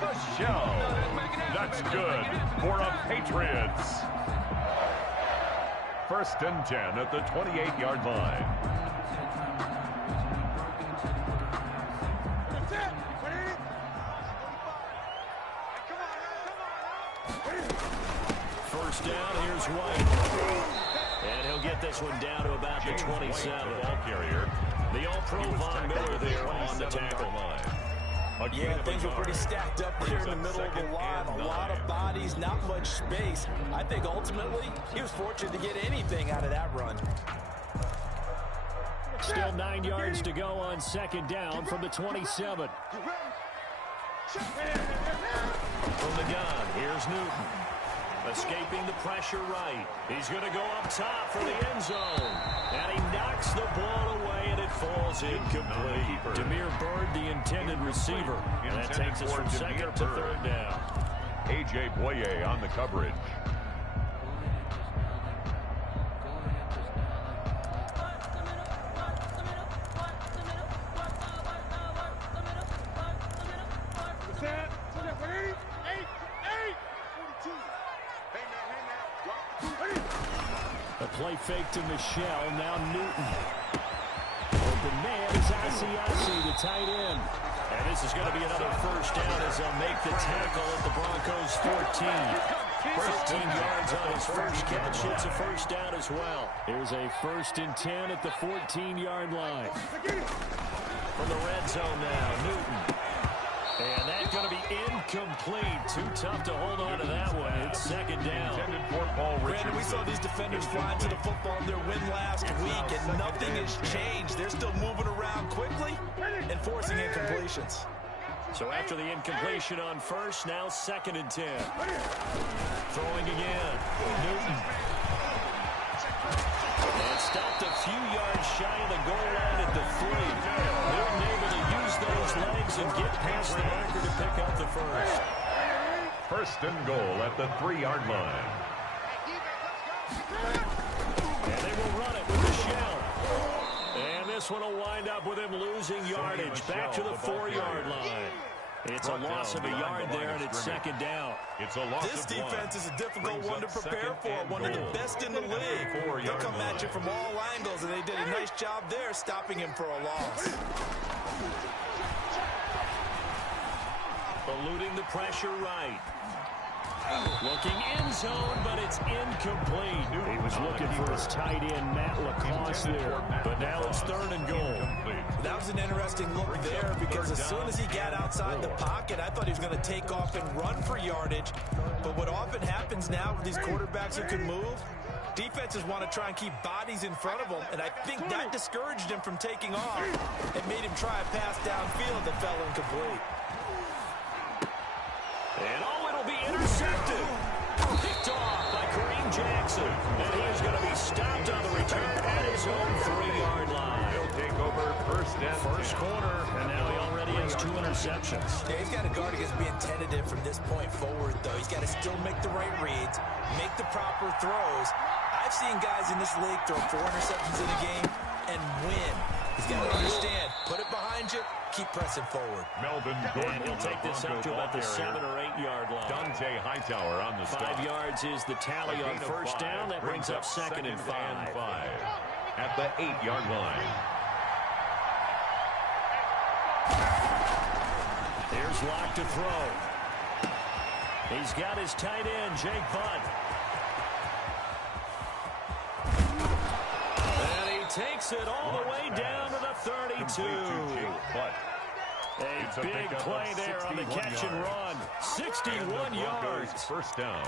The shell. That's good for a Patriots. 1st and 10 at the 28-yard line. First down, here's White. And he'll get this one down to about the 27. Ball carrier. The All-Pro Von Miller there on the tackle line. Yeah, things were pretty stacked up there in the middle of the line. A lot of bodies, not much space. I think ultimately he was fortunate to get anything out of that run. Still 9 yards to go on 2nd down from the 27. From the gun, here's Newton. Escaping the pressure right. He's going to go up top for the end zone. And he knocks the ball away, and it falls incomplete. Demir Bird, the intended receiver. And that takes us from 2nd to 3rd down. A.J. Boye on the coverage. The play fake to Michelle, now Newton. Open man is Asiasi, the tight end. And this is going to be another first down as they'll make the tackle at the Broncos 14. 15 yards on his first catch. It's a first down as well. Here's a 1st and 10 at the 14-yard line. From the red zone now, Newton. And that's going to be incomplete. Too tough to hold on to that one. It's 2nd down. Brandon, we saw these defenders flying to the football in their win last week, and nothing has changed. They're still moving around quickly and forcing incompletions. So after the incompletion on first, now 2nd and 10. Throwing again. Newton. And stopped a few yards shy of the goal line at the 3. Newton able to use those legs and get past the marker to pick up the first. 1st and goal at the 3-yard line. And they will run it with Michelle. And this one will wind up with him losing yardage back to the 4-yard line. It's a loss of a yard there, and it's 2nd down. It's a loss This of defense one. is a difficult one to prepare for, one of the best in the league. They'll come at you from all angles, and they did a nice job there stopping him for a loss. Eluding the pressure right. Looking end zone, but it's incomplete. He was looking for his tight end, Matt Lacoste there. But now it's 3rd and goal. That was an interesting look there because as soon as he got outside the pocket, I thought he was going to take off and run for yardage. But what often happens now with these quarterbacks who can move, defenses want to try and keep bodies in front of them, and I think that discouraged him from taking off and made him try a pass downfield that fell incomplete. And it'll be intercepted. Picked off by Kareem Jackson. And he is going to be stopped on the return at his own 3-yard line. He'll take over first quarter, and now he already has 2 interceptions. Yeah, he's got to guard against being tentative from this point forward, though. He's got to still make the right reads, make the proper throws. I've seen guys in this league throw 4 interceptions in a game and win. He's got to understand, put it behind you, keep pressing forward. Melvin Gordon. And he'll take this up to about the 7 or 8 yard line. Dante Hightower on the stop. 5 yards is the tally on first down. That brings up 2nd and 5. At the 8-yard line. Here's Locke to throw. He's got his tight end, Jake Butt. And he takes it all the way down to the 32. A big play there on the catch and run. 61 yards. First down.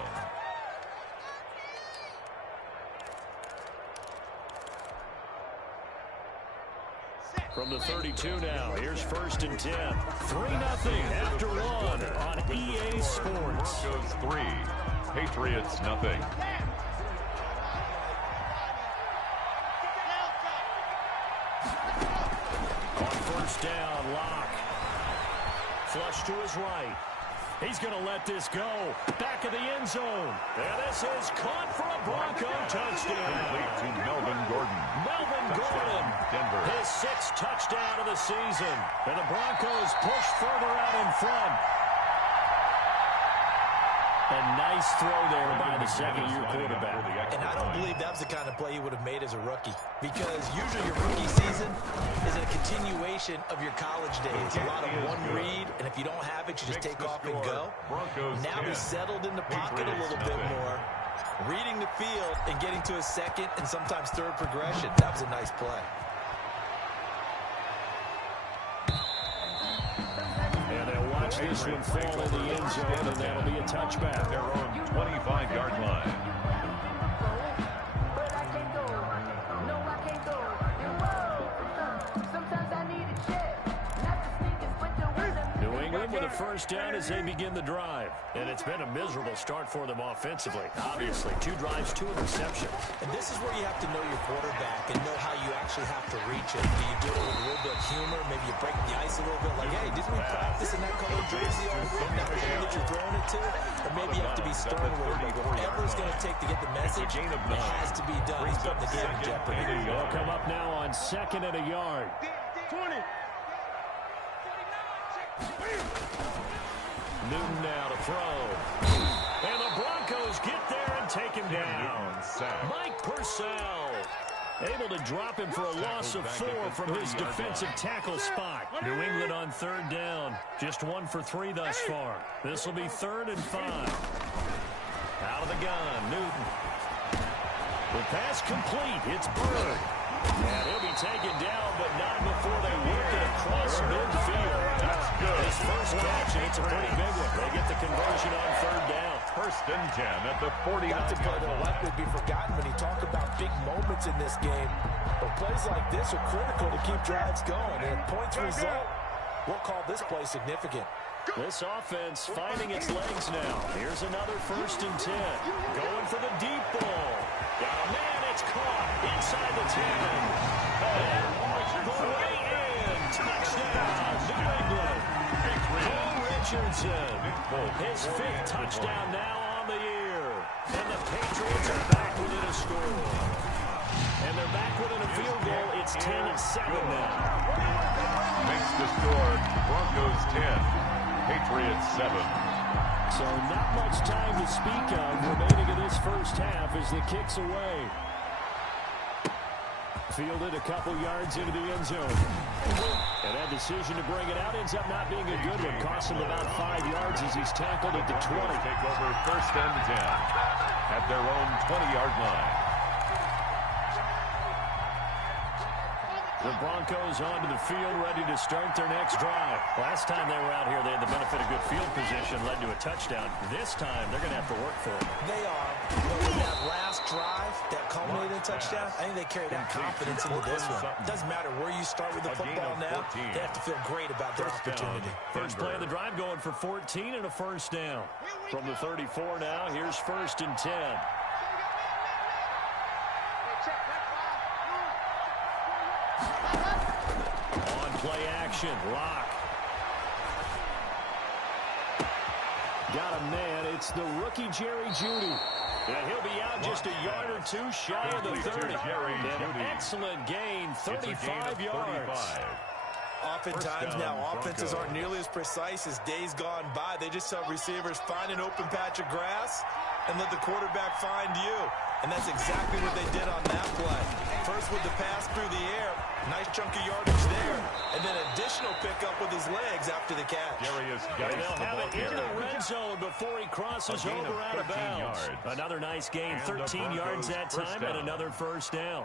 From the 32 now, here's 1st and 10. 3-0 after 1 on EA Sports. Broncos 3, Patriots nothing. On first down, Locke. Flush to his right. He's going to let this go. Back of the end zone. And this is caught for a Bronco touchdown. Complete to Melvin Gordon. Melvin Touchdown, Gordon. Denver. His 6th touchdown of the season. And the Broncos push further out in front. A nice throw there by the second-year quarterback. And I don't believe that was the kind of play he would have made as a rookie, because usually your rookie season is a continuation of your college days. A lot of one read, and if you don't have it, you just take off and go. Now he's settled in the pocket a little bit more, reading the field and getting to a second and sometimes third progression. That was a nice play. And they'll watch this one fall in the end zone, and that'll be a touchback. Their own 25-yard line. With a first down as they begin the drive. And it's been a miserable start for them offensively. Obviously, 2 drives, 2 interceptions. And this is where you have to know your quarterback and know how you actually have to reach it. Do you do it with a little bit of humor? Maybe you break the ice a little bit, like, hey, didn't we practice in that colored jersey all week? Not the one that you're throwing it to? Or maybe you have to be stern with it. But whatever it's going to take to get the message, it has to be done. He's putting the game in jeopardy. They'll come up now on 2nd and a yard. 20. Newton now to throw. And the Broncos get there and take him down. Mike Purcell able to drop him for a loss of 4 from his defensive tackle spot. New England on 3rd down. Just 1 for 3 thus far. This will be 3rd and 5. Out of the gun, Newton. The pass complete. It's Bird. And he'll be taken down, but not before they work it across midfield. That's good. His first catch, and it's a pretty big one. They get the conversion on 3rd down. 1st and 10 at the 49. That's a play that'll likely be forgotten when you talk about big moments in this game. But plays like this are critical to keep drives going. And points result, we'll call this play significant. This offense finding its legs now. Here's another 1st and 10. Going for the deep ball. Got a man, it's caught inside the 10. And the way in. Touchdown, New England. Cole Richardson. His 5th touchdown now on the year. And the Patriots are back within a score. And they're back within a field goal. It's 10-7 now. Makes the score. Broncos 10. Patriots 7. So not much time to speak of remaining in this first half as the kick's away. Fielded a couple yards into the end zone. And that decision to bring it out ends up not being a good one. Cost him about 5 yards as he's tackled at the 20. Take over 1st and 10 at their own 20-yard line. The Broncos onto the field, ready to start their next drive. Last time they were out here, they had the benefit of good field position, led to a touchdown. This time, they're going to have to work for it. They are. But with that last drive, that culminating touchdown, I think they carry that confidence into this one. It doesn't matter where you start with the football now. They have to feel great about their opportunity. First play of the drive going for 14 and a first down. From the 34 now, here's 1st and 10. On play action, Lock. Got a man. It's the rookie Jerry Jeudy. And he'll be out just a yard or 2 shy of the 30. An excellent gain, 35 yards. Oftentimes now, offenses aren't nearly as precise as days gone by. They just have receivers find an open patch of grass and let the quarterback find you. And that's exactly what they did on that play. First with the pass through the air, nice chunk of yardage there, and then additional pickup with his legs after the catch. And they'll have it in the red zone before he crosses over out of bounds. Another nice gain, 13 yards that time, and another first down.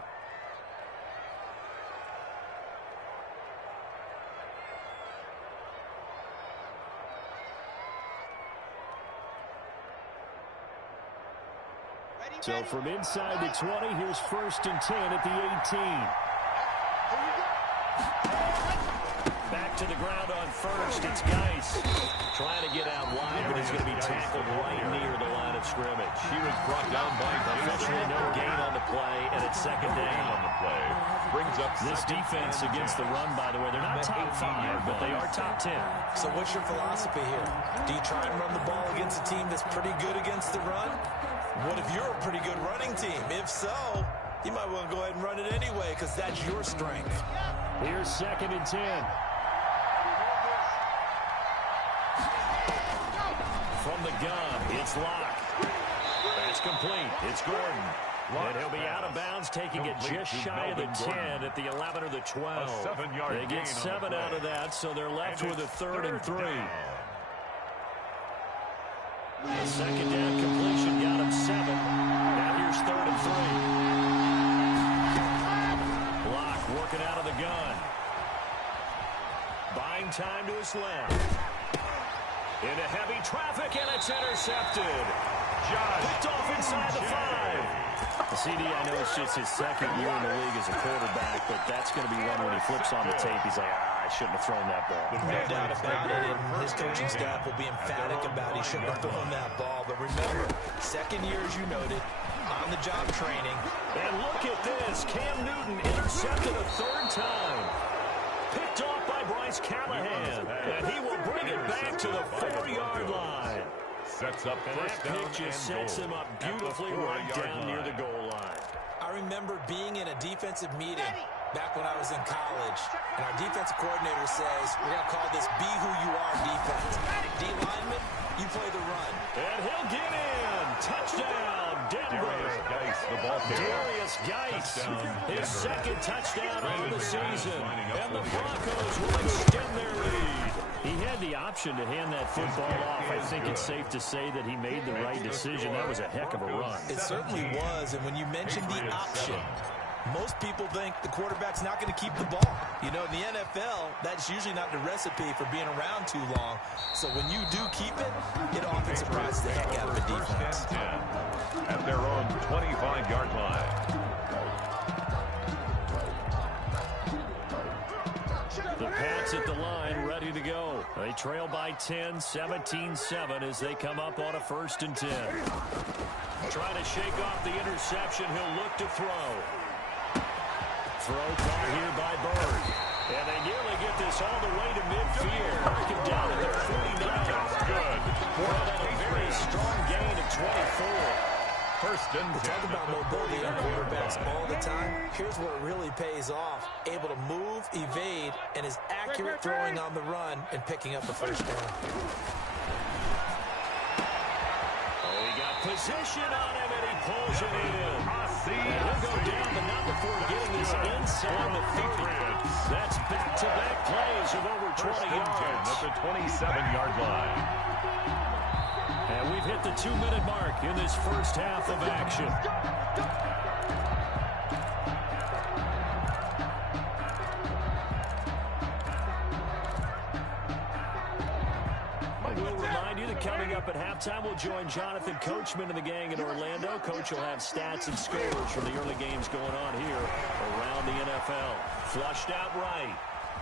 So from inside the 20, here's 1st and 10 at the 18. Back to the ground on 1st. It's Geis trying to get out wide, but he's going to be tackled right near the line of scrimmage. He was brought down by officially no gain on the play, and it's 2nd down. on the play. Brings up this defense against the run, by the way, they're not top 5, but they are top 10. So what's your philosophy here? Do you try and run the ball against a team that's pretty good against the run? What if you're a pretty good running team? If so, you might want to go ahead and run it anyway because that's your strength. Here's 2nd and 10. From from the gun. It's Locke. That's complete. It's Gordon. And he'll be out of bounds, taking it just shy of the 10 at the 11 or the 12. They get 7 out of that, so they're left with a 3rd and 3. The second down completion got him 7. Now here's 3rd and 3. Locke working out of the gun. Buying time to his left. Into heavy traffic, and it's intercepted. Picked off inside the 5. CD, I know it's just his second year in the league as a quarterback, but that's going to be one when he flips on the tape. He's like, I shouldn't have thrown that ball. No doubt about it. And his coaching staff will be emphatic about he shouldn't have thrown that ball. But remember, second year, as you noted, on-the-job training. And look at this. Cam Newton intercepted a 3rd time. Picked off by Bryce Callahan. And he will bring it back to the 4-yard line. Sets up and that pick just sets him up beautifully right down near the goal line. I remember being in a defensive meeting back when I was in college, and our defensive coordinator says, we're going to call this Be Who You Are defense. D lineman, you play the run. And he'll get in. Touchdown, Denver. Darius Geis, his second touchdown of the season. And the Broncos will extend their lead. He had the option to hand that football off. I think it's safe to say that he made the right decision. That was a heck of a run. It certainly was, and when you mentioned the option, most people think the quarterback's not going to keep the ball. You know, in the NFL, that's usually not the recipe for being around too long. So when you do keep it, it often surprises the heck out of the defense. At their own 25-yard line. The Pats at the line, ready to go. They trail by 10, 17-7 as they come up on a 1st and 10. Trying to shake off the interception. He'll look to throw. Throw caught here by Bird. And they nearly get this all the way to midfield. Mark him down at the 49. Good. Well, a very strong gain of 24. First and 10. We talk about mobility on quarterbacks all the time. Here's where it really pays off. Able to move, evade, and is accurate throwing on the run and picking up the 1st down. Oh, he got position on him, and he pulls it in. And he'll go down, but not before getting this inside the 30. That's back-to-back plays of over 20 yards. At the 27-yard line. And we've hit the 2-minute mark in this first half of action. I will remind you that coming up at halftime, we'll join Jonathan Coachman and the gang in Orlando. Coach will have stats and scores from the early games going on here around the NFL. Flushed out right.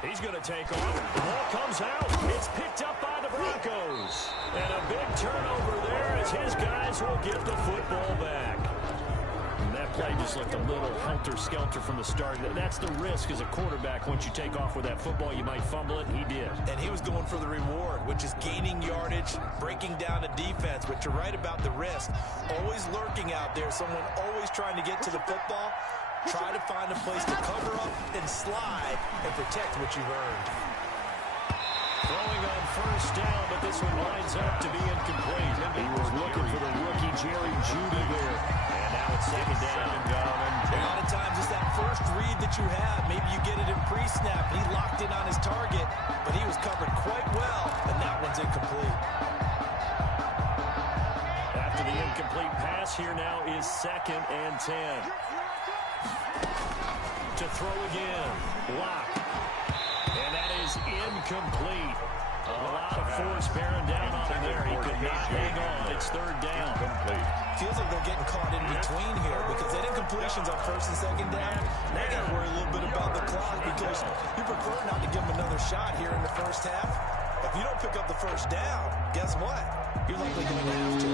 He's going to take off. The ball comes out. It's picked up by the Broncos. And a big turnover there as his guys will get the football back. And that play just looked a little helter-skelter from the start. That's the risk as a quarterback. Once you take off with that football, you might fumble it. He did. And he was going for the reward, which is gaining yardage, breaking down a defense. But you're right about the risk. Always lurking out there. Someone always trying to get to the football. Try to find a place to cover up and slide and protect what you've earned. Throwing on 1st down, but this one lines up to be incomplete. He was looking for the rookie Jerry Jeudy there. And now it's 2nd down. A lot of times it's that first read that you have. Maybe you get it in pre-snap. He locked in on his target, but he was covered quite well, and that one's incomplete. After the incomplete pass, here now is 2nd and 10. To throw again. Locke. And that is incomplete. A lot of force bearing down on him there. He could not hang on. It's 3rd down. Feels like they're getting caught in between here because that incompletion's on 1st and 2nd down. Now you got to worry a little bit about the clock because you prefer not to give them another shot here in the first half. If you don't pick up the 1st down, guess what? You're likely going to have to.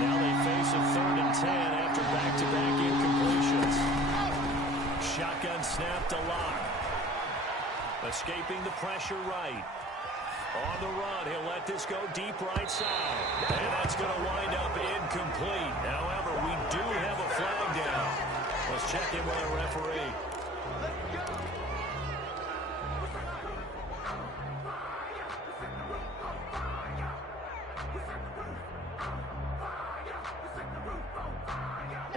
Now they face a 3rd and 10 after back-to-back incompletions. Shotgun snap to Locke. Escaping the pressure right. On the run, he'll let this go deep right side. And that's going to wind up incomplete. However, we do have a flag down. Let's check in with our referee.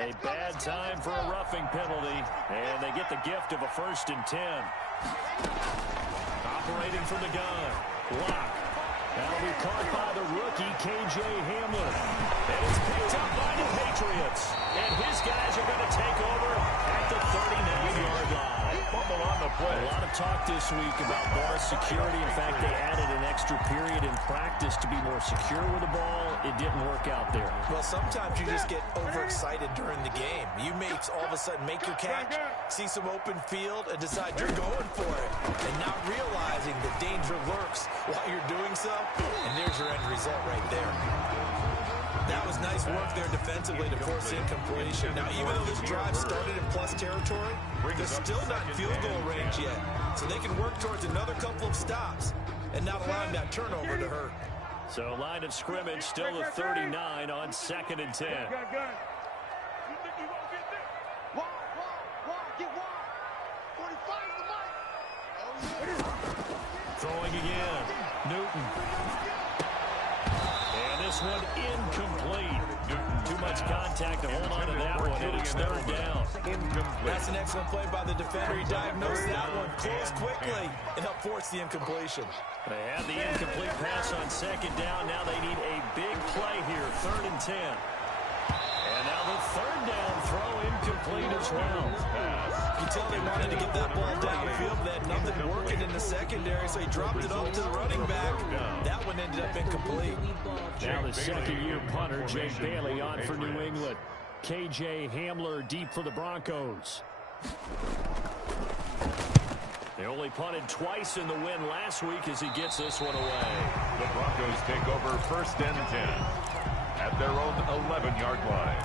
A bad time for a roughing penalty, and they get the gift of a 1st and 10. Operating from the gun. Lock. That'll be caught by the rookie, K.J. Hamler. And it's picked up by the Patriots. And his guys are going to take over at the 39-yard line. Fumble on the play. A lot of talk this week about ball security. In fact, they added an extra period in practice to be more secure with the ball. It didn't work out there. Well, sometimes you just get overexcited during the game. You may all of a sudden make your catch, see some open field, and decide you're going for it. And not realizing the danger lurks while you're doing so. And there's your end result right there. That was nice work there defensively to force incompletion. Now, even though this drive started in plus territory, they're still not in field goal range yet. So they can work towards another couple of stops and not allowing that turnover to hurt. So line of scrimmage still the 39 on 2nd and 10. Throwing again. Newton. And this one incomplete. Too much contact to hold on to that one, and it's 3rd down. That's an excellent play by the defender. He diagnosed that one, closed quickly, and helped force the incompletion. They had the incomplete pass on 2nd down. Now they need a big play here, 3rd and 10. And now the 3rd down throw incomplete as well. You can tell they wanted to get that ball downfield, but they had nothing working in the secondary, so he dropped it off to the running back. That one ended up incomplete. Now the 2nd-year punter, Jake Bailey, on for New England. K.J. Hamler deep for the Broncos. They only punted twice in the win last week as he gets this one away. The Broncos take over 1st and 10 at their own 11-yard line.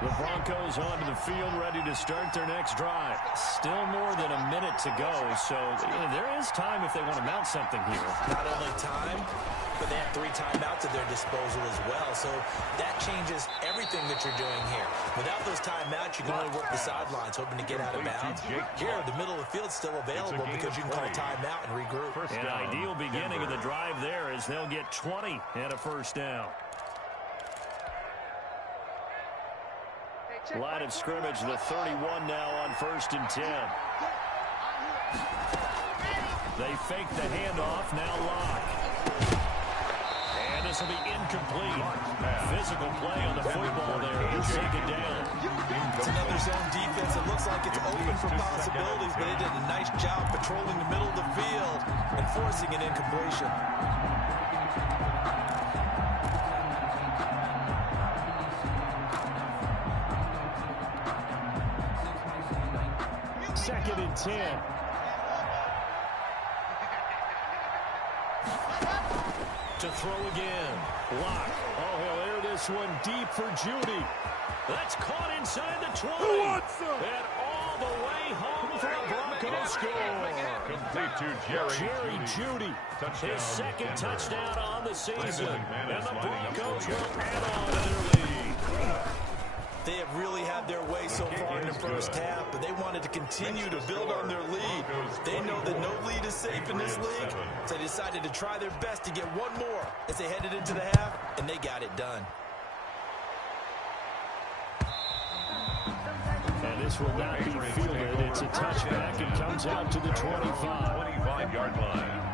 The Broncos onto the field, ready to start their next drive. Still more than a minute to go, so there is time if they want to mount something here. Not only time, but they have 3 timeouts at their disposal as well, so that changes everything that you're doing here. Without those timeouts, you can only work the sidelines, hoping to get out of bounds. Here, the middle of the field's still available because you can call timeout and regroup. An ideal beginning of the drive there as they'll get 20 and a 1st down. Line of scrimmage, the 31 now on 1st and 10. They fake the handoff, now Lock. And this will be incomplete. Physical play on the football there on 2nd down. It's another zone defense. It looks like it's open for possibilities, but they did a nice job patrolling the middle of the field and forcing an incompletion. 2nd and 10. To throw again. Lock. Oh, he'll air this one deep for Judy. That's caught inside the 20. And all the way home for a Broncos score. Complete to Jerry Judy. His 2nd touchdown on the season. And the Broncos will add on to their lead. They have really had their way so far in the first half, but they wanted to continue to build on their lead. They know that no lead is safe in this league, so they decided to try their best to get one more as they headed into the half, and they got it done. And this will not be fielded. It's a touchback. It comes out to the 25-yard line.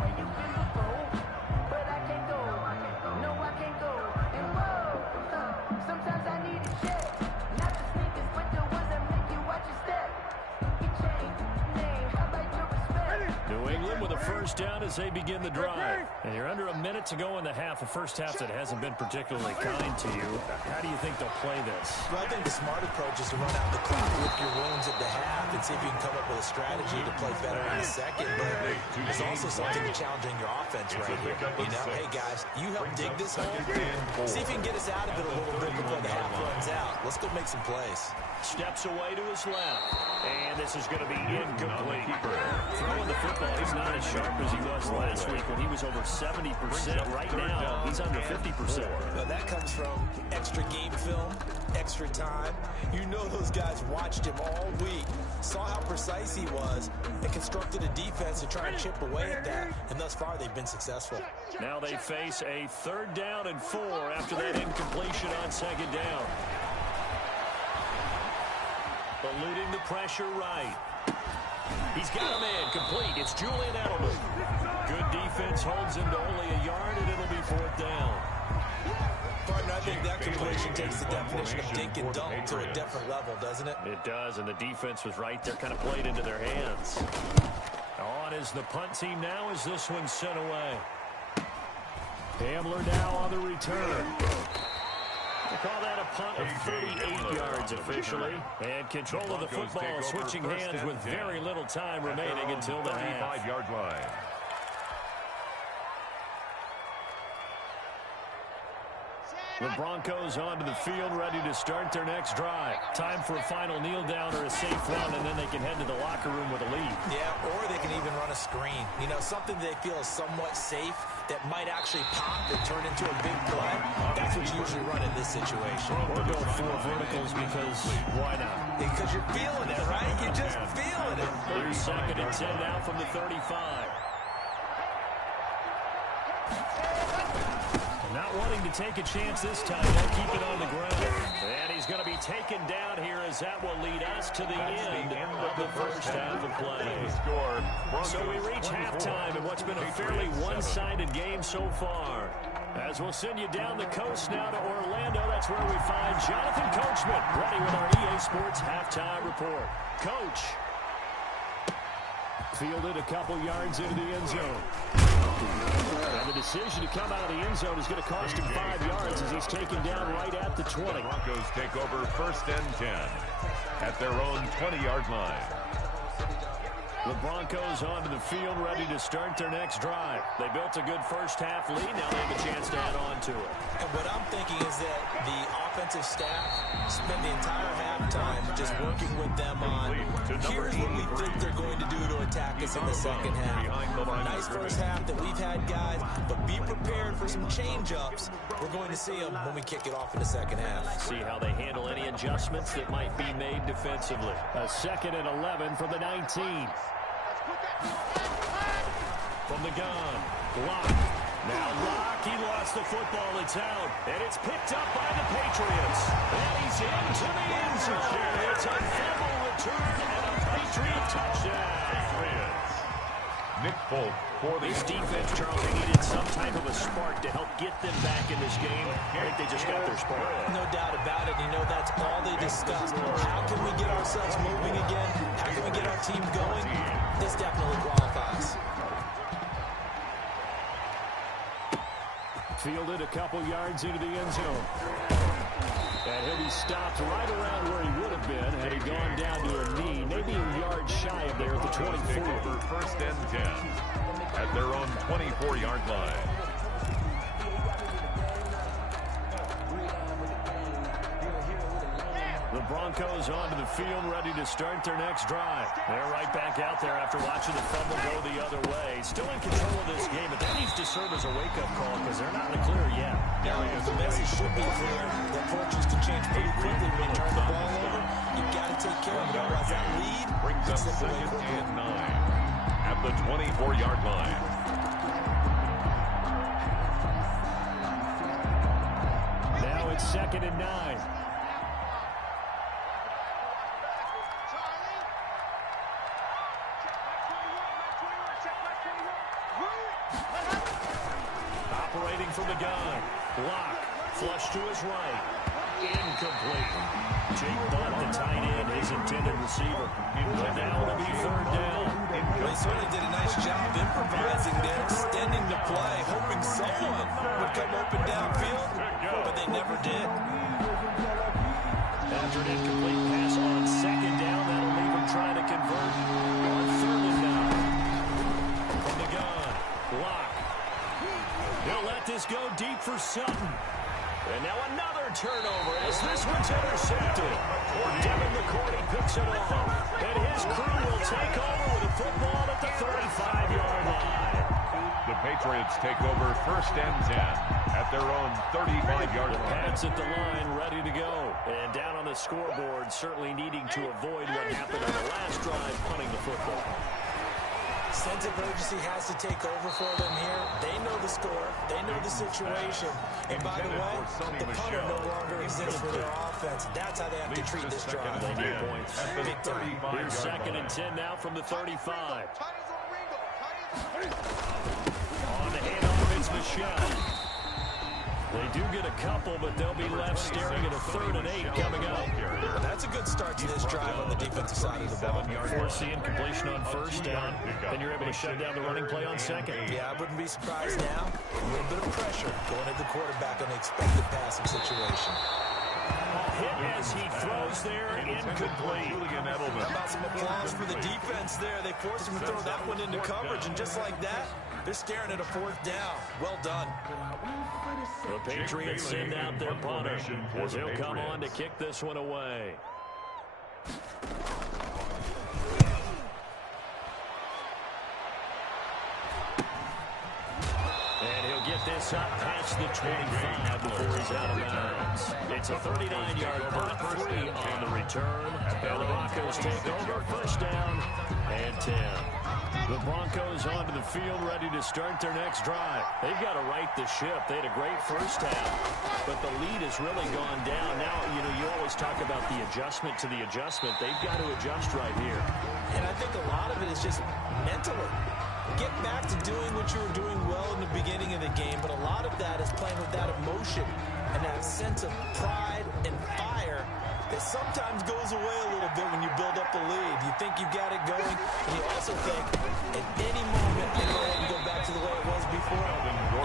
New England with a 1st down as they begin the drive. And you're under a minute to go in the half. A first half that hasn't been particularly kind to you. How do you think they'll play this? Well, I think the smart approach is to run out the clock with your wounds at the half and see if you can come up with a strategy to play better in the 2nd. But there's also something challenging your offense right here. You know, hey, guys, you help dig this hole. See if you can get us out of it a little bit before the half runs out. Let's go make some plays. Steps away to his left. And this is going to be incomplete. Throwing the football football. He's not as sharp as he was last week when he was over 70%. Right now, he's under 50%. Well, that comes from extra game film, extra time. You know those guys watched him all week, saw how precise he was, and constructed a defense to try and chip away at that. And thus far, they've been successful. Now they face a 3rd down and 4 after that incompletion on 2nd down. Eluding the pressure right. He's got a man complete. It's Julian Edelman. Good defense holds him to only a yard, and it'll be 4th down. Partner, I think that completion takes the definition of dink and dunk to a different level, doesn't it? It does, and the defense was right there, kind of played into their hands. On is the punt team now as this one's sent away. Hamler now on the return. They call that a punt of 38 yards officially. And control of the football switching hands with very little time remaining until the half. 35-yard line. The Broncos onto the field, ready to start their next drive. Time for a final kneel down or a safe run, and then they can head to the locker room with a lead. Yeah, or they can even run a screen. You know, something they feel is somewhat safe that might actually pop and turn into a big play. That's what you usually run in this situation. Or go 4 verticals because why not? Because you're feeling it, right? You're just feeling it. There's 2nd and 10 now from the 35. Not wanting to take a chance this time. They'll keep it on the ground. And he's going to be taken down here as that will lead us to the end of the first half of play. So we reach halftime in what's been a fairly one-sided game so far. As we'll send you down the coast now to Orlando, that's where we find Jonathan Coachman ready with our EA Sports halftime report. Coach. Fielded a couple yards into the end zone. And the decision to come out of the end zone is going to cost him 5 yards as he's taken down right at the 20. The Broncos take over 1st and 10 at their own 20-yard line. The Broncos onto the field, ready to start their next drive. They built a good first half lead. Now they have a chance to add on to it. And what I'm thinking is that the offensive staff spent the entire halftime just working with them on here's what we think they're going to do to attack us in the second half. Nice first half that we've had, guys, but be prepared for some change-ups. We're going to see them when we kick it off in the second half. See how they handle any adjustments that might be made defensively. A 2nd and 11 from the 19. From the gun, Locke. Now Locke, he lost the football, it's out. And it's picked up by the Patriots. And he's into the end zone. It's a fumble return and a Patriot touchdown. Nick Folk for the this defense, Charles, they needed some type of a spark to help get them back in this game. I think they just got their spark. No doubt about it. You know, that's all they discussed. How can we get ourselves moving again? How can we get our team going? This definitely qualifies. Fielded a couple yards into the end zone. And he'll be stopped right around where he would have been had he gone down to a knee, maybe a yard shy of there at the 24. Take over 1st and 10 at their own 24-yard line. The Broncos onto the field, ready to start their next drive. They're right back out there after watching the fumble go the other way. Still in control of this game, but that needs to serve as a wake-up call because they're not in the clear yet. Now, the message should be clear that fortunes can change pretty quickly when you turn the ball over. You've got to take care of it, otherwise that lead brings up 2nd and 9 at the 24-yard line. Now it's 2nd and 9. Operating from the gun. Locke. Flush to his right. Incomplete. Jake Butt, the tight end, his intended receiver. But now it'll be 3rd down. They certainly did a nice job improvising there, extending the play, hoping someone would come open downfield, but they never did. After an incomplete pass on 2nd down, that'll leave him trying to convert on 3rd and 9. From the gun, Locke. He'll let this go deep for Sutton. And now another turnover as this one's intercepted. Devin McCourty picks it off. And his crew will take over with a football at the 35. Patriots take over 1st and 10 at their own 35-yard line. Pads at the line, ready to go. And down on the scoreboard, certainly needing to avoid what happened on the last drive, punting the football. Sense of urgency has to take over for them here. They know the score. They know the situation. And by the way, the punter no longer exists for their offense. That's how they have to treat this drive. They need points. Big time. Here's 2nd and 10 now from the 35. On the handoff, it's Michelle. They do get a couple, but they'll be left staring at a 3rd and 8 coming up. That's a good start to this drive on the defensive side of the ball. Forcing completion on 1st down. Then you're able to shut down the running play on 2nd. Yeah, I wouldn't be surprised now. A little bit of pressure going at the quarterback on the expected passing situation. Hit as he throws there, incomplete. How about some applause for the defense there? They forced him to throw that one into coverage, and just like that, they're staring at a 4th down. Well done. The Patriots send out their punter as he'll come on to kick this one away. And he'll get this up past the 25 before he's out of bounds. It's a 39-yard punt, 3 on the return. And the Broncos take over, 1st down and 10. The Broncos onto the field, ready to start their next drive. They've got to right the ship. They had a great first half, but the lead has really gone down. Now, you always talk about the adjustment to the adjustment. They've got to adjust right here. And I think a lot of it is just mentally. Get back to doing what you were doing well in the beginning of the game, but a lot of that is playing with that emotion and that sense of pride and fire that sometimes goes away a little bit when you build up a lead. You think you've got it going, and you also think at any moment you can go back to the way it was before.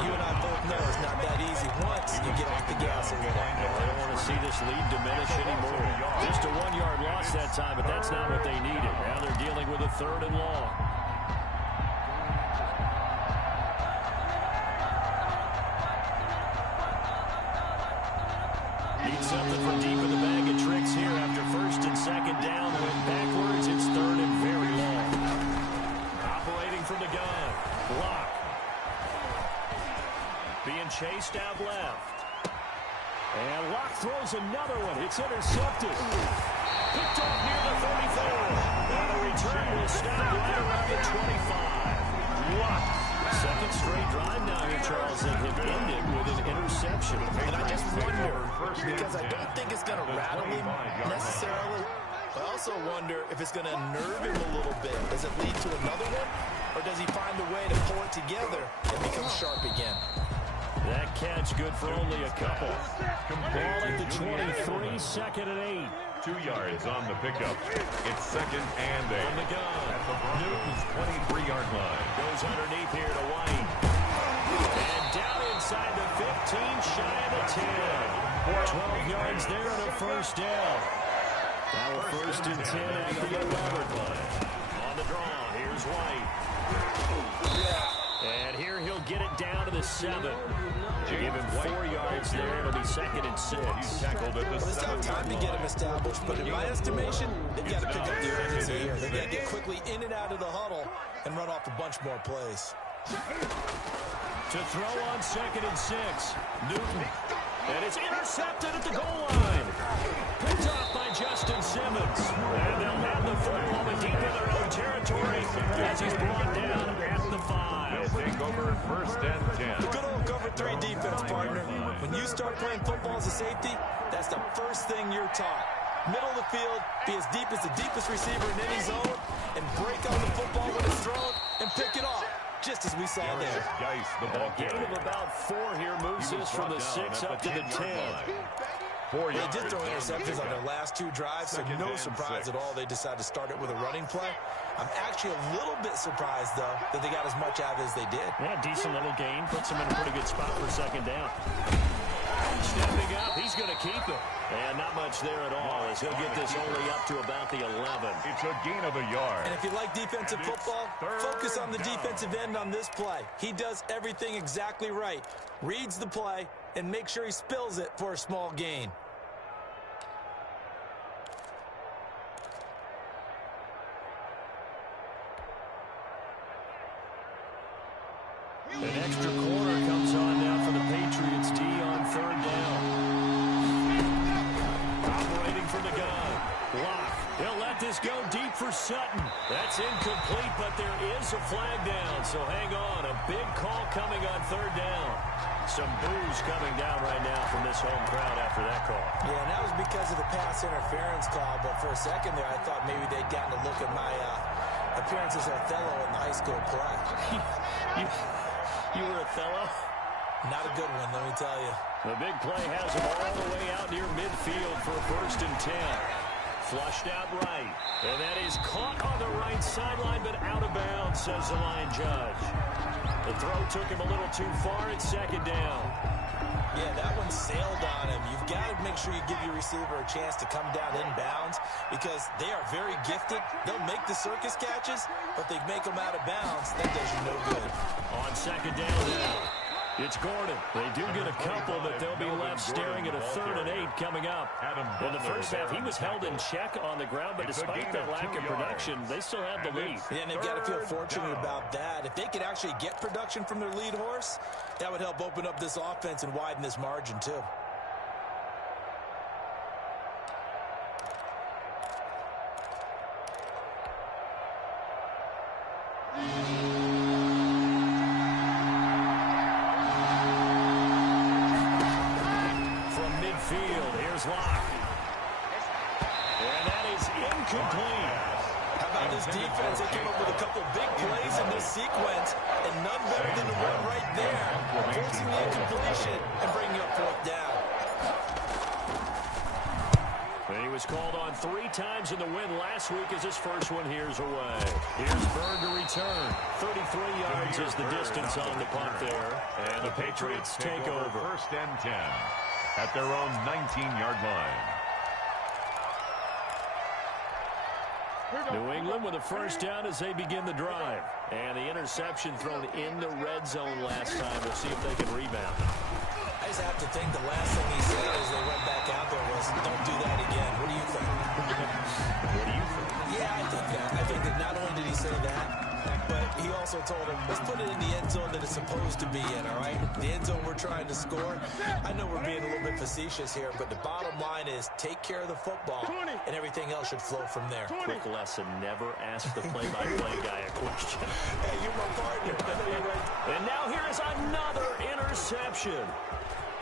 You and I both know it's not that easy once you get off the gas a little. They don't want to see this lead diminish anymore. Just a 1-yard loss that time, but that's not what they needed. Now they're dealing with a 3rd and long. Need something from deep in the bag of tricks here after 1st and 2nd down. Went backwards. It's 3rd and very long. Operating from the gun. Block. Being chased out left. And Locke throws another one. It's intercepted. Picked off near the 34. And the return will stop right around the 25. Locke. 2nd straight drive now here, Charles, and have ended with an interception. And I just wonder, because I don't think it's going to rattle him necessarily, but I also wonder if it's going to unnerve him a little bit. Does it lead to another one, or does he find a way to pull it together and become sharp again? That catch good for only a couple. Ball at the 23, 2nd and 8. 2 yards on the pickup. It's 2nd and 8. From the gun. At the Newton's 23-yard line. Goes underneath here to White. And down inside the 15, shy of the 10. 12 yards there and a 1st down. Now a 1st and 10 at the 11th line. On the draw, here's White. And here he'll get it down to the 7. Give him 4 yards there. It'll be 2nd and 6. He's tackled at the Well, it's not time to get him established, but in my estimation, they've got to pick up the urgency here. They've got to get quickly in and out of the huddle and run off a bunch more plays. To throw on 2nd and 6. Newton. And it's intercepted at the goal line. Picked off by Justin Simmons. And they'll have the football but deep in their own territory as he's brought down at the 5. They'll take over 1st and 10. The good old cover 3 defense, partner. When you start playing football as a safety, that's the first thing you're taught. Middle of the field, be as deep as the deepest receiver in any zone, and break on the football when it's thrown and pick it off, just as we saw there. Geis, the ball Gain of about 4 here moves us from the 6 up to the 10. They did throw interceptions on their last 2 drives, so no surprise at all they decided to start it with a running play. I'm actually a little bit surprised, though, that they got as much out of it as they did. Yeah, decent little gain. Puts him in a pretty good spot for 2nd down. Stepping up, he's going to keep it. And not much there at all as he'll get this only up to about the 11. It's a gain of a yard. And if you like defensive football, focus on the defensive end on this play. He does everything exactly right. Reads the play and makes sure he spills it for a small gain. An extra corner comes on now for the Patriots D on third down. Operating from the gun. Block. He'll let this go deep for Sutton. That's incomplete, but there is a flag down, so hang on. A big call coming on third down. Some boos coming down right now from this home crowd after that call. Yeah, and that was because of the pass interference call, but for a second there I thought maybe they'd gotten a look at my appearance as Othello in the high school play. You were Othello? Not a good one, let me tell you. The big play has him all the way out near midfield for a 1st and 10. Flushed out right. And that is caught on the right sideline, but out of bounds, says the line judge. The throw took him a little too far at 2nd down. Yeah, that one sailed on him. You've got to make sure you give your receiver a chance to come down inbounds because they are very gifted. They'll make the circus catches, but they make them out of bounds. That does you no good. On 2nd down now. It's Gordon. They do get a couple, but they'll be left staring at a 3rd and 8 coming up. In the first half, he was held in check on the ground, but despite that lack of production, they still have the lead. Yeah, and they've got to feel fortunate about that. If they could actually get production from their lead horse, that would help open up this offense and widen this margin, too. Defense, they came up with a couple big plays in this sequence, and none better than the one right there, forcing the incompletion and bringing up 4th down. And he was called on 3 times in the win last week as his first one here's away. Here's Bird to return. 33 yards is the distance on the punt there. And the Patriots take over. 1st and 10 at their own 19-yard line. New England with a 1st down as they begin the drive. And the interception thrown in the red zone last time. We'll see if they can rebound. I just have to think the last thing he said as they went back out there was, don't do that again. What do you think? What do you think? Yeah, I think that. I think that not only did he say that, but he also told him, let's put it in the end zone that it's supposed to be in, all right? The end zone we're trying to score. I know we're being a little bit facetious here, but the bottom line is take care of the football, and everything else should flow from there. Quick lesson, never ask the play-by-play guy a question. Hey, you're my partner. I know you're right. And now here is another interception.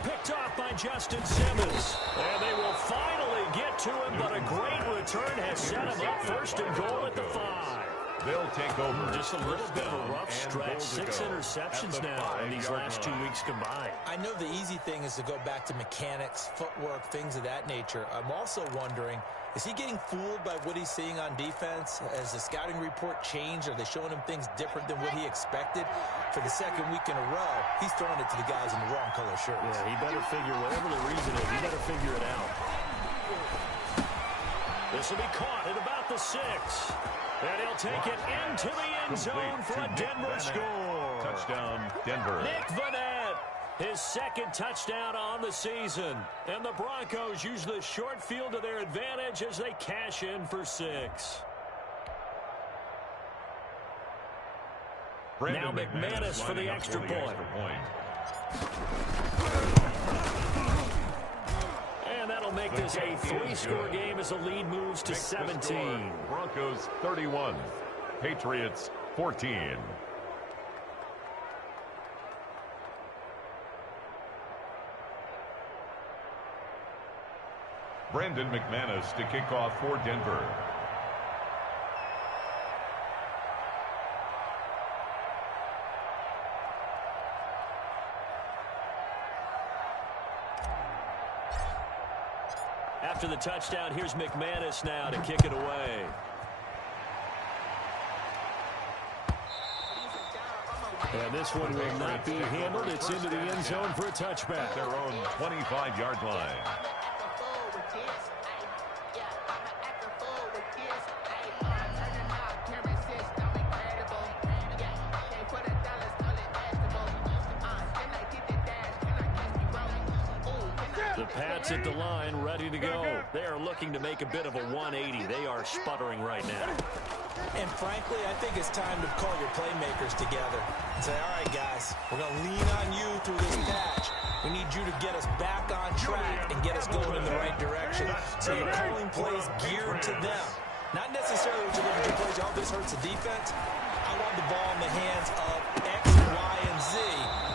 Picked off by Justin Simmons. And they will finally get to him, but a great return has set him up 1st and goal at the 5. They'll take over. Just a little bit of a rough stretch. 6 interceptions now in these last 2 weeks combined. I know the easy thing is to go back to mechanics, footwork, things of that nature. I'm also wondering, is he getting fooled by what he's seeing on defense? Has the scouting report changed? Are they showing him things different than what he expected? For the 2nd week in a row, he's throwing it to the guys in the wrong color shirts. Yeah, he better figure, whatever the reason is, he better figure it out. This will be caught at about the 6. And he'll take it into the end zone for a Denver score. Touchdown, Denver. Nick Vanette, his 2nd touchdown on the season. And the Broncos use the short field to their advantage as they cash in for 6. Now McManus for the extra point. And that'll make this a 3-score game as the lead moves to 17. Broncos 31, Patriots 14. Brandon McManus to kick off for Denver. After the touchdown, here's McManus now to kick it away. And this one will not be handled. It's into the end zone for a touchback. Their own 25-yard line. The Pats at the line, ready to go. They are looking to make a bit of a 180. They are sputtering right now. And frankly, I think it's time to call your playmakers together and say, all right, guys, we're going to lean on you through this patch. We need you to get us back on track and get us going in the right direction. So you're calling plays geared to them. Not necessarily what you're looking to plays, oh, this hurts the defense. I want the ball in the hands of X, Y, and Z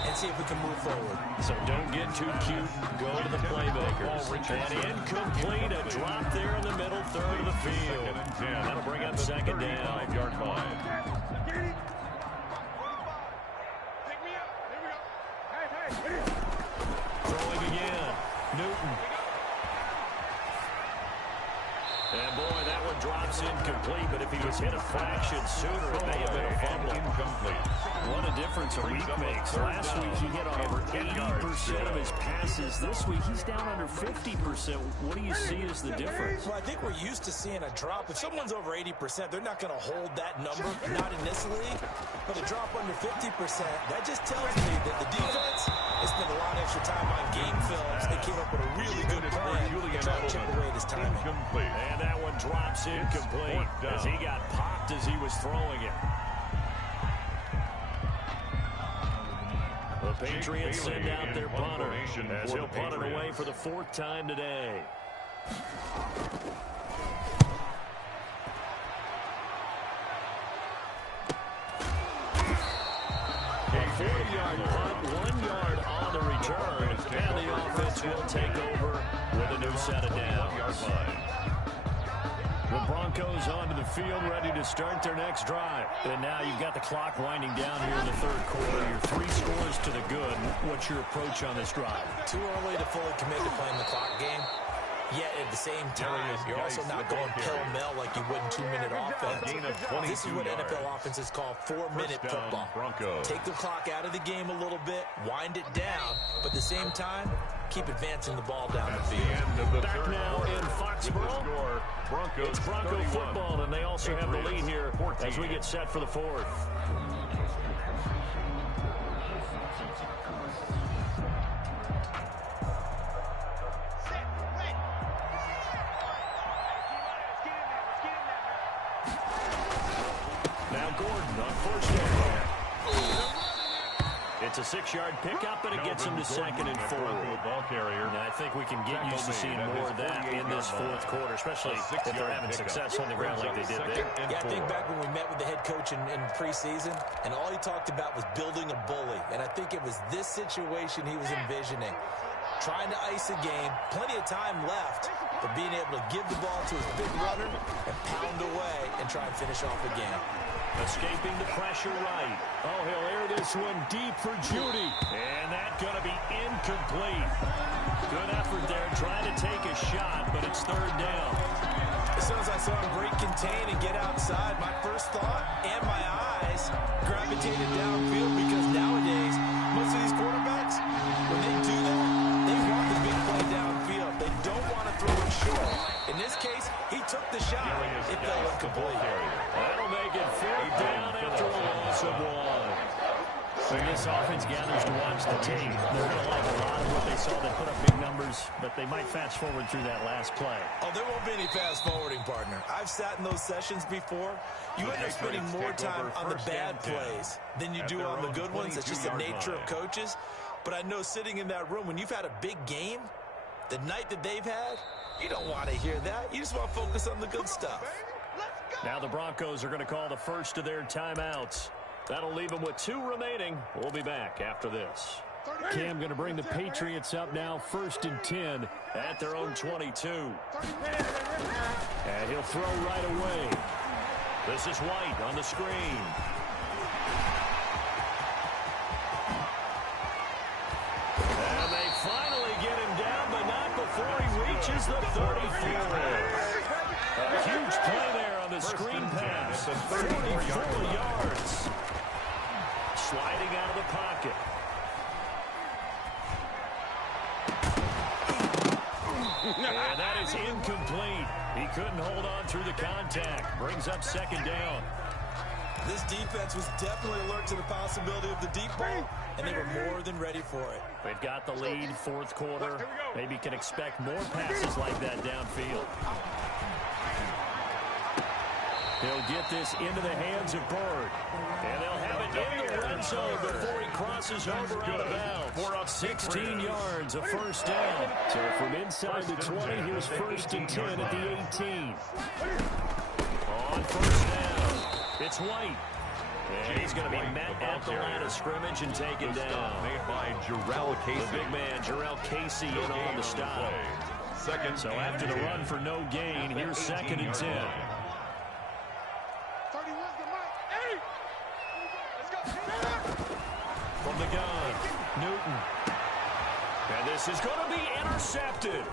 and see if we can move forward. So don't get too cute. Go to the playmakers. And incomplete. A drop there in the middle third of the field. That'll bring up second down. 35-yard line. Throwing again. Newton. And boy, that one drops incomplete, but if he was hit a fraction sooner, it may have been a fumble. Incomplete. What a difference a week makes. Last week he hit on over 80% of his passes. This week he's down under 50%. What do you see as the difference? Well, I think we're used to seeing a drop. If someone's over 80%, they're not going to hold that number, not in this league. But a drop under 50%, that just tells me that the defense has spent a lot of extra time on game films. They came up with a really good plan to try to chip away this timing. And that one drops incomplete as he got popped as he was throwing it. The Patriots send out their punter as he'll punt it away for the fourth time today. A 40-yard punt, 1 yard on the return, and the offense will take over with a new set of downs. The Broncos onto the field, ready to start their next drive. And now you've got the clock winding down here in the third quarter. You're 3 scores to the good. What's your approach on this drive? Too early to fully commit to playing the clock game. Yet at the same time, you're also not going pell-mell like you would in 2-minute offense. This is what NFL offenses call 4-minute football. Take the clock out of the game a little bit, wind it down, but at the same time, keep advancing the ball down the field. Back now in Foxborough. It's Bronco football, and they also have the lead here as we get set for the fourth. Now Gordon on first down. It's a 6-yard pickup, and it gets him to second and 4. And I think we can get used to seeing more of that in this fourth quarter, especially if they're having success on the ground like they did there. Yeah, I think back when we met with the head coach in preseason, and all he talked about was building a bully. And I think it was this situation he was envisioning. Trying to ice a game, plenty of time left, but being able to give the ball to his big runner and pound away and try and finish off the game. Escaping the pressure right. Oh, he'll air this one deep for Judy. And that's going to be incomplete. Good effort there, trying to take a shot, but it's third down. As soon as I saw him break contain and get outside, my first thought and my eyes gravitated downfield because nowadays, most of these quarterbacks, when they do that, they want the big play downfield. They don't want to throw it short. In this case, he took the shot. It fell incomplete. That'll make it fourth down after a loss of 1. When this offense gathers to watch the tape, they're going to like a lot of what they saw. They put up big numbers, but they might fast forward through that last play. Oh, there won't be any fast forwarding, partner. I've sat in those sessions before. You end up spending more time on the bad plays than you do on the good ones. That's just the nature of coaches. But I know sitting in that room, when you've had a big game, the night that they've had, you don't want to hear that. You just want to focus on the good stuff. Now the Broncos are going to call the first of their timeouts. That'll leave them with 2 remaining. We'll be back after this. Cam going to bring the Patriots up now, 1st and 10 at their own 22. And he'll throw right away. This is White on the screen. And they finally get him down, but not before he reaches the 34. A huge play there on the screen pass. 34 yards. Sliding out of the pocket. And that is incomplete. He couldn't hold on through the contact. Brings up second down. This defense was definitely alert to the possibility of the deep ball, and they were more than ready for it. They've got the lead, fourth quarter. Maybe can expect more passes like that downfield. He'll get this into the hands of Bird. And they'll have it in the red zone before he crosses over out of bounds. 16 yards, a first down. So from inside the 20, he was first and 10 at the 18. On first down, it's White. And he's going to be met at the line of scrimmage and taken down. Made by Jarrell Casey. The big man, Jarrell Casey, in on the stop. So after the run for no gain, here's second and 10. From the gun, Newton. And this is going to be intercepted.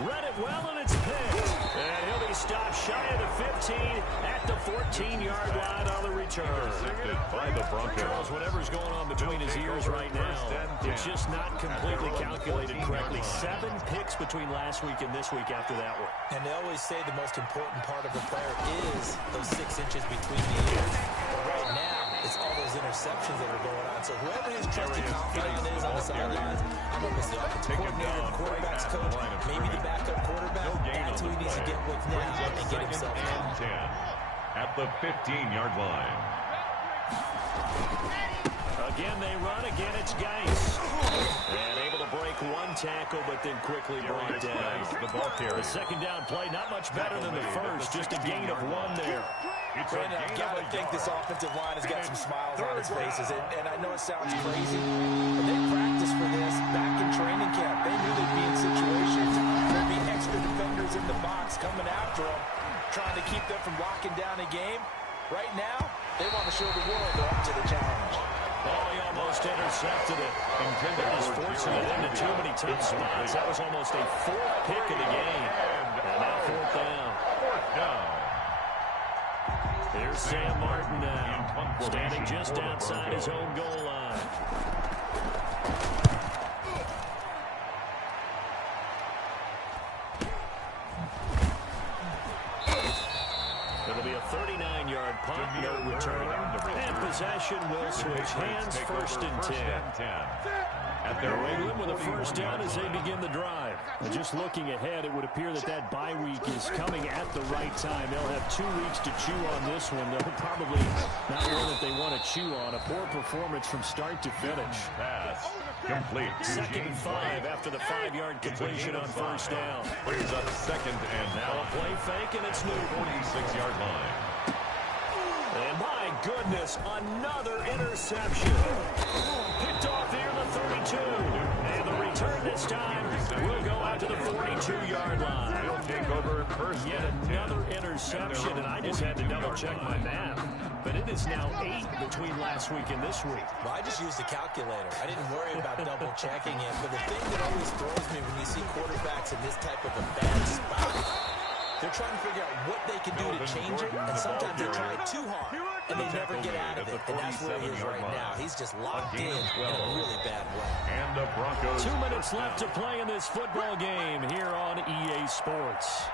Read it well, and it's picked. And he'll be stopped shy of the 15 at the 14-yard line on the return. Intercepted by the Broncos. Charles, whatever's going on between his ears right now, it's just not completely calculated correctly. 7 picks between last week and this week after that one. And they always say the most important part of a player is those 6 inches between the ears. But right now, it's all those interceptions that are going on. So whoever his trusted confidant is on the sidelines, I don't know if it's the offensive coordinator, quarterback's coach, maybe the backup quarterback, that's who he needs to get with now and get himself out. At the 15-yard line. Again, they run. Again, it's Geis. And able to break one tackle, but then quickly brought down. The second down play, not much better than the first, just a gain of 1 there. Brandon, I've got to think this offensive line has got some smiles on its faces, and I know it sounds crazy, but they practiced for this back in training camp. They knew they'd be in situations. There'd be extra defenders in the box coming after them, trying to keep them from locking down a game. Right now, they want to show the world they're up to the challenge. Oh, he almost intercepted it. They're just forcing it into too many tough spots. That was almost a 4th pick of the game. And now 4th down. Here's Sam Martin now, standing just outside his own goal line. It'll be a 39-yard punt, no return. And possession will switch hands, first and 10. New England with a first down as they begin the drive. And just looking ahead, it would appear that that bye week is coming at the right time. They'll have 2 weeks to chew on this one. They'll probably not one that they want to chew on. A poor performance from start to finish. Pass complete. Second and 5 after the 5-yard completion on first down. Brings up second and now a play fake, and it's Newton. 46-yard line. And my goodness, another interception. Picked off here the 32. And the return this time will go out to the 42-yard line. He'll take over first. Yet another interception, and I just had to double-check my math. But it is now 8 between last week and this week. Well, I just used a calculator. I didn't worry about double-checking it. But the thing that always throws me when you see quarterbacks in this type of a bad spot, they're trying to figure out what they can do to change it, and sometimes they try too hard, and they never get out of it, and that's where he is right now. He's just locked in a really bad way. And the Broncos. 2 minutes left to play in this football game here on EA Sports.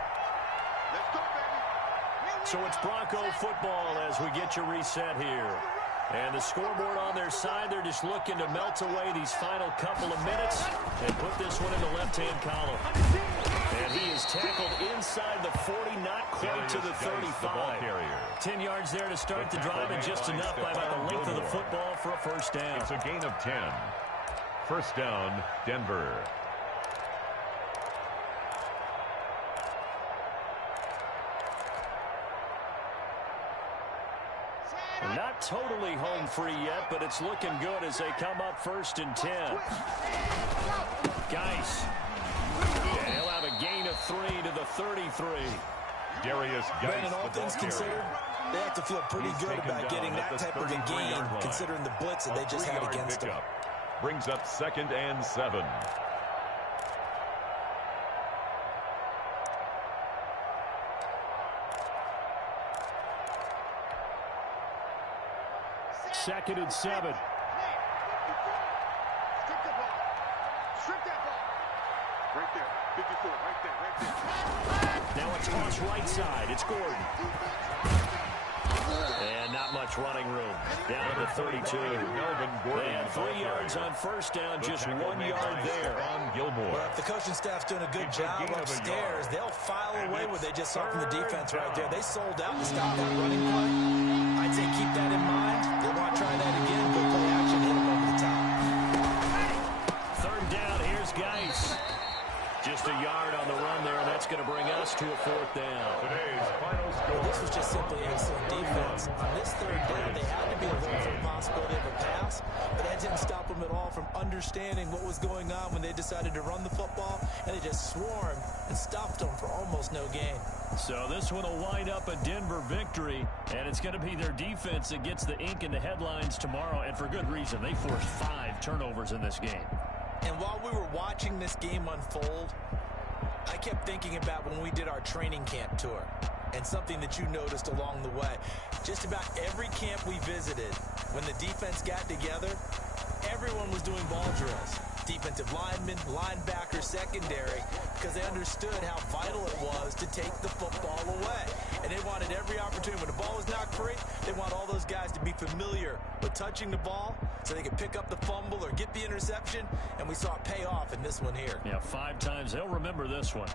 So it's Bronco football as we get you reset here. And the scoreboard on their side, they're just looking to melt away these final couple of minutes and put this one in the left-hand column. And he is tackled inside the 40, not quite to the 35. 10 yards there to start the drive, and just enough by about the length of the football for a first down. It's a gain of 10. First down, Denver. Not totally home free yet, but it's looking good as they come up first and 10. Geis. And he'll have a gain of 3 to the 33. Darius Geis. And all things considered, they have to feel pretty good about getting that type of a gain, considering the blitz that they just had against them. Brings up second and 7. Second and 7. Right there. 54, right there. Now a toss right side. It's Gordon. And not much running room. Down to the 32. They had 3 yards on first down, just 1 yard there. Well, if the coaching staff's doing a good job upstairs, they'll file away what they just saw from the defense right there. They sold out to stop that running play. I'd say keep that in mind. They'll want to try that again. Good play action, hit them over the top. Third down, here's Geis. Just a yard on the run there, and that's going to bring us to a 4th down. Today's final score. Well, this was just simply excellent defense. On this third down, they had to be alert for the possibility of a pass, but that didn't stop them at all from understanding what was going on when they decided to run the football, and they just swarmed and stopped them for almost no gain. So this one will wind up a Denver victory, and it's going to be their defense that gets the ink in the headlines tomorrow, and for good reason. They forced 5 turnovers in this game. And while we were watching this game unfold, I kept thinking about when we did our training camp tour and something that you noticed along the way. Just about every camp we visited, when the defense got together, everyone was doing ball drills. Defensive linemen, linebackers, secondary, because they understood how vital it was to take the football away. And they wanted every opportunity. When the ball was knocked free, they want all those guys to be familiar with touching the ball so they could pick up the fumble or get the interception. And we saw it pay off in this one here. Yeah, 5 times. They'll remember this one.